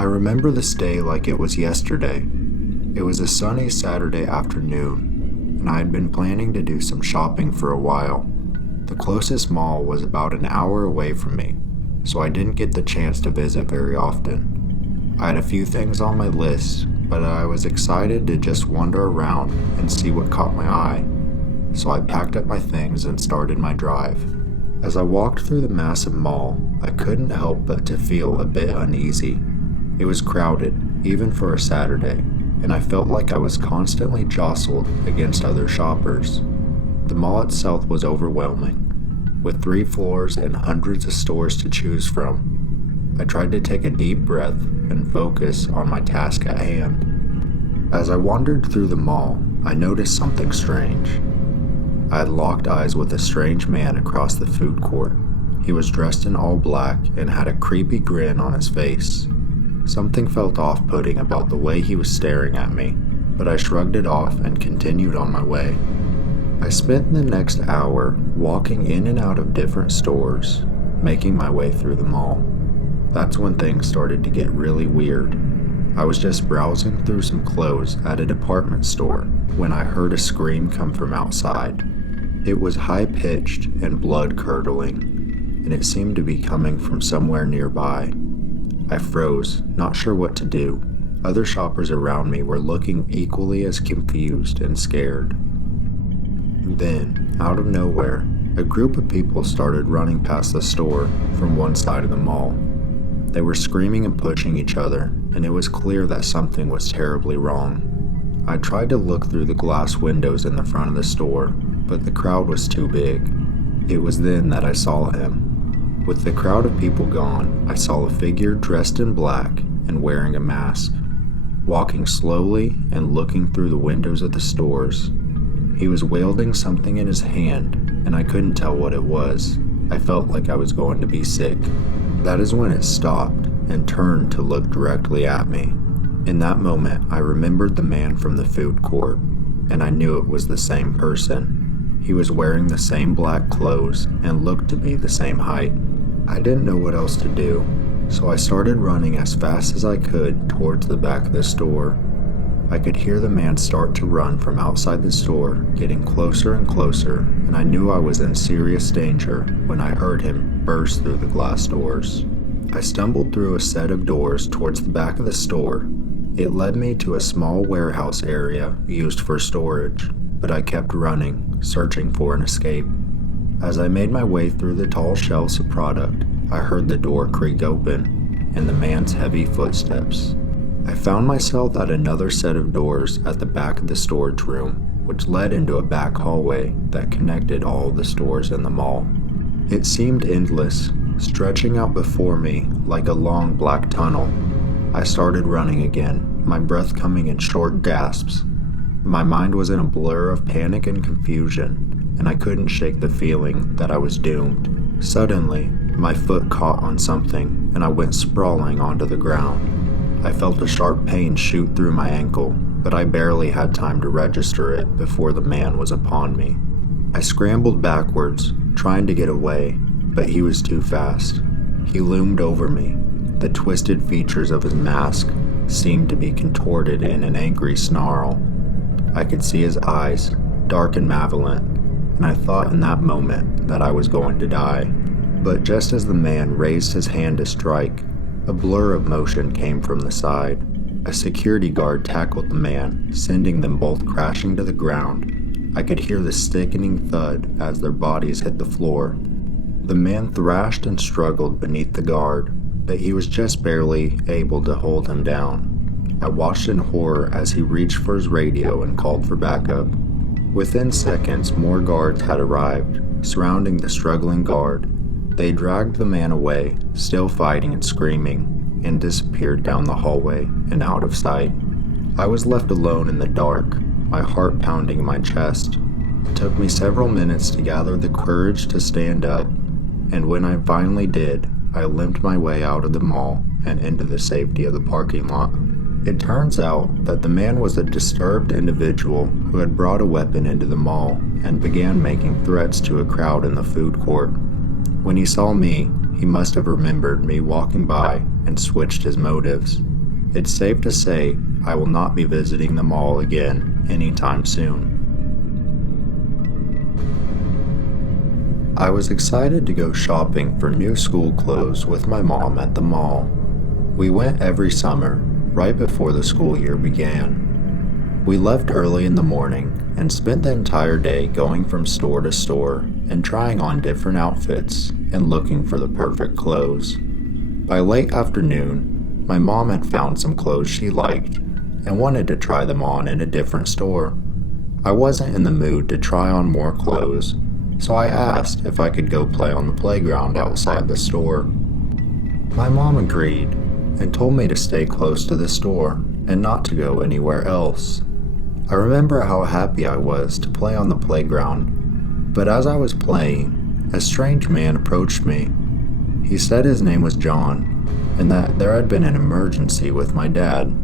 I remember this day like it was yesterday. It was a sunny Saturday afternoon, and I had been planning to do some shopping for a while. The closest mall was about an hour away from me, so I didn't get the chance to visit very often. I had a few things on my list, but I was excited to just wander around and see what caught my eye, so I packed up my things and started my drive. As I walked through the massive mall, I couldn't help but to feel a bit uneasy. It was crowded, even for a Saturday, and I felt like I was constantly jostled against other shoppers. The mall itself was overwhelming, with 3 floors and hundreds of stores to choose from. I tried to take a deep breath and focus on my task at hand. As I wandered through the mall, I noticed something strange. I had locked eyes with a strange man across the food court. He was dressed in all black and had a creepy grin on his face. Something felt off-putting about the way he was staring at me, but I shrugged it off and continued on my way. I spent the next hour walking in and out of different stores, making my way through the mall. That's when things started to get really weird. I was just browsing through some clothes at a department store when I heard a scream come from outside. It was high-pitched and blood-curdling, and it seemed to be coming from somewhere nearby. I froze, not sure what to do. Other shoppers around me were looking equally as confused and scared. Then, out of nowhere, a group of people started running past the store from one side of the mall. They were screaming and pushing each other, and it was clear that something was terribly wrong. I tried to look through the glass windows in the front of the store, but the crowd was too big. It was then that I saw him. With the crowd of people gone, I saw a figure dressed in black and wearing a mask, walking slowly and looking through the windows of the stores. He was wielding something in his hand, and I couldn't tell what it was. I felt like I was going to be sick. That is when it stopped and turned to look directly at me. In that moment, I remembered the man from the food court, and I knew it was the same person. He was wearing the same black clothes and looked to be the same height. I didn't know what else to do, so I started running as fast as I could towards the back of the store. I could hear the man start to run from outside the store, getting closer and closer, and I knew I was in serious danger when I heard him burst through the glass doors. I stumbled through a set of doors towards the back of the store. It led me to a small warehouse area used for storage, but I kept running, searching for an escape. As I made my way through the tall shelves of product, I heard the door creak open and the man's heavy footsteps. I found myself at another set of doors at the back of the storage room, which led into a back hallway that connected all the stores in the mall. It seemed endless, stretching out before me like a long black tunnel. I started running again, my breath coming in short gasps. My mind was in a blur of panic and confusion, and I couldn't shake the feeling that I was doomed. Suddenly, my foot caught on something, and I went sprawling onto the ground. I felt a sharp pain shoot through my ankle, but I barely had time to register it before the man was upon me. I scrambled backwards, trying to get away, but he was too fast. He loomed over me. The twisted features of his mask seemed to be contorted in an angry snarl. I could see his eyes, dark and malevolent, and I thought in that moment that I was going to die. But just as the man raised his hand to strike, a blur of motion came from the side. A security guard tackled the man, sending them both crashing to the ground. I could hear the sickening thud as their bodies hit the floor. The man thrashed and struggled beneath the guard, but he was just barely able to hold him down. I watched in horror as he reached for his radio and called for backup. Within seconds, more guards had arrived, surrounding the struggling guard. They dragged the man away, still fighting and screaming, and disappeared down the hallway and out of sight. I was left alone in the dark, my heart pounding in my chest. It took me several minutes to gather the courage to stand up, and when I finally did, I limped my way out of the mall and into the safety of the parking lot. It turns out that the man was a disturbed individual who had brought a weapon into the mall and began making threats to a crowd in the food court. When he saw me, he must have remembered me walking by and switched his motives. it's safe to say I will not be visiting the mall again anytime soon. I was excited to go shopping for new school clothes with my mom at the mall. We went every summer, right before the school year began. We left early in the morning and spent the entire day going from store to store and trying on different outfits and looking for the perfect clothes. By late afternoon, my mom had found some clothes she liked and wanted to try them on in a different store. I wasn't in the mood to try on more clothes, so I asked if I could go play on the playground outside the store. My mom agreed and told me to stay close to the store and not to go anywhere else. I remember how happy I was to play on the playground, but as I was playing, a strange man approached me. He said his name was John and that there had been an emergency with my dad.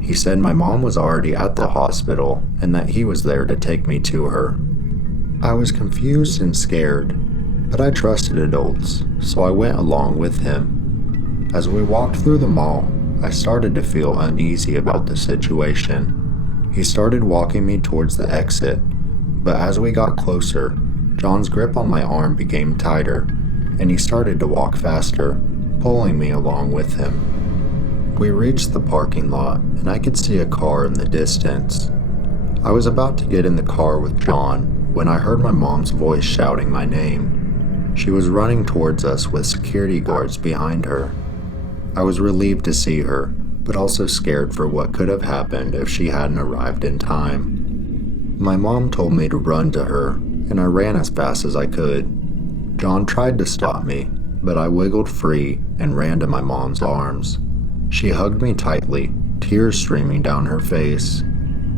He said my mom was already at the hospital and that he was there to take me to her. I was confused and scared, but I trusted adults, so I went along with him. As we walked through the mall, I started to feel uneasy about the situation. He started walking me towards the exit, but as we got closer, John's grip on my arm became tighter, and he started to walk faster, pulling me along with him. We reached the parking lot, and I could see a car in the distance. I was about to get in the car with John when I heard my mom's voice shouting my name. She was running towards us with security guards behind her. I was relieved to see her, but also scared for what could have happened if she hadn't arrived in time. My mom told me to run to her, and I ran as fast as I could. John tried to stop me, but I wiggled free and ran to my mom's arms. She hugged me tightly, tears streaming down her face.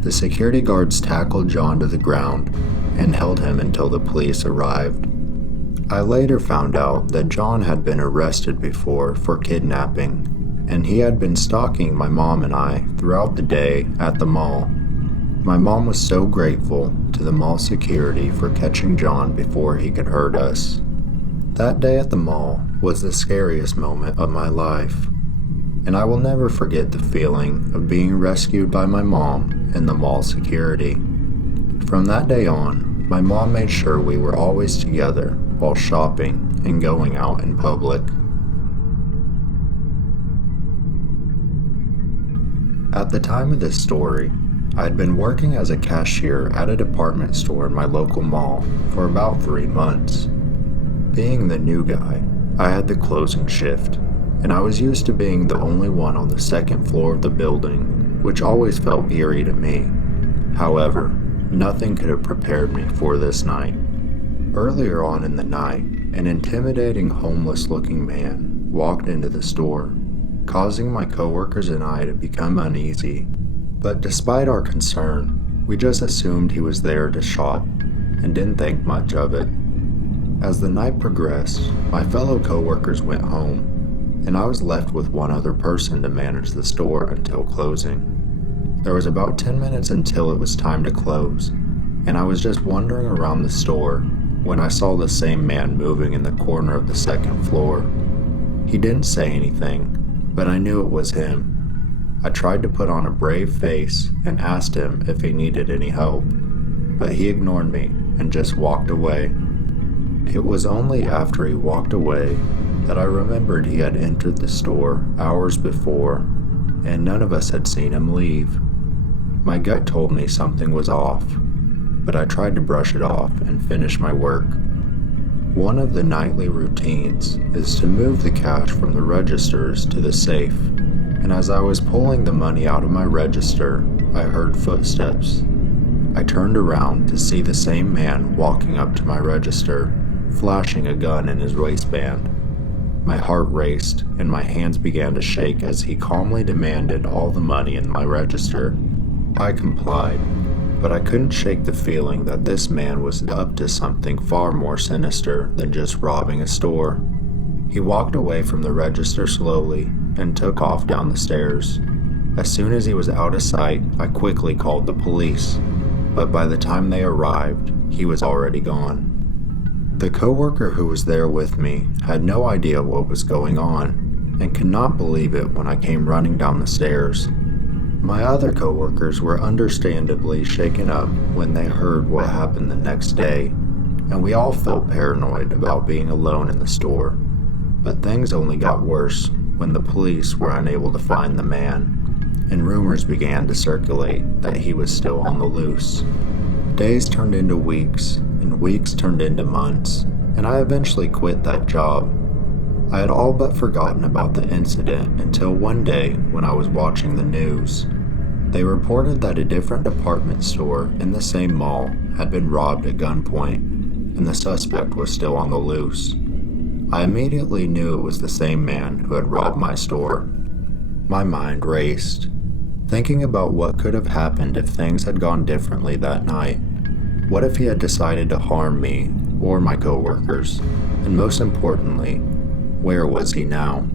The security guards tackled John to the ground and held him until the police arrived. I later found out that John had been arrested before for kidnapping, and he had been stalking my mom and I throughout the day at the mall. My mom was so grateful to the mall security for catching John before he could hurt us. That day at the mall was the scariest moment of my life, and I will never forget the feeling of being rescued by my mom and the mall security. From that day on, my mom made sure we were always together while shopping and going out in public. At the time of this story, I had been working as a cashier at a department store in my local mall for about 3 months. Being the new guy, I had the closing shift, and I was used to being the only one on the second floor of the building, which always felt eerie to me. However, nothing could have prepared me for this night. Earlier on in the night, an intimidating homeless-looking man walked into the store, causing my coworkers and I to become uneasy. But despite our concern, we just assumed he was there to shop and didn't think much of it. As the night progressed, my fellow coworkers went home, and I was left with one other person to manage the store until closing. There was about 10 minutes until it was time to close, and I was just wandering around the store when I saw the same man moving in the corner of the second floor. He didn't say anything, but I knew it was him. I tried to put on a brave face and asked him if he needed any help, but he ignored me and just walked away. It was only after he walked away that I remembered he had entered the store hours before, and none of us had seen him leave. My gut told me something was off, but I tried to brush it off and finish my work. One of the nightly routines is to move the cash from the registers to the safe, and as I was pulling the money out of my register, I heard footsteps. I turned around to see the same man walking up to my register, flashing a gun in his waistband. My heart raced, and my hands began to shake as he calmly demanded all the money in my register. I complied, but I couldn't shake the feeling that this man was up to something far more sinister than just robbing a store. He walked away from the register slowly and took off down the stairs. As soon as he was out of sight, I quickly called the police, but by the time they arrived, he was already gone. The coworker who was there with me had no idea what was going on. and could not believe it when I came running down the stairs. My other coworkers were understandably shaken up when they heard what happened the next day, and we all felt paranoid about being alone in the store. But things only got worse when the police were unable to find the man, and rumors began to circulate that he was still on the loose. Days turned into weeks, and weeks turned into months, and I eventually quit that job. I had all but forgotten about the incident until one day when I was watching the news. They reported that a different department store in the same mall had been robbed at gunpoint, and the suspect was still on the loose. I immediately knew it was the same man who had robbed my store. My mind raced, thinking about what could have happened if things had gone differently that night. What if he had decided to harm me or my coworkers? And most importantly, where was he now?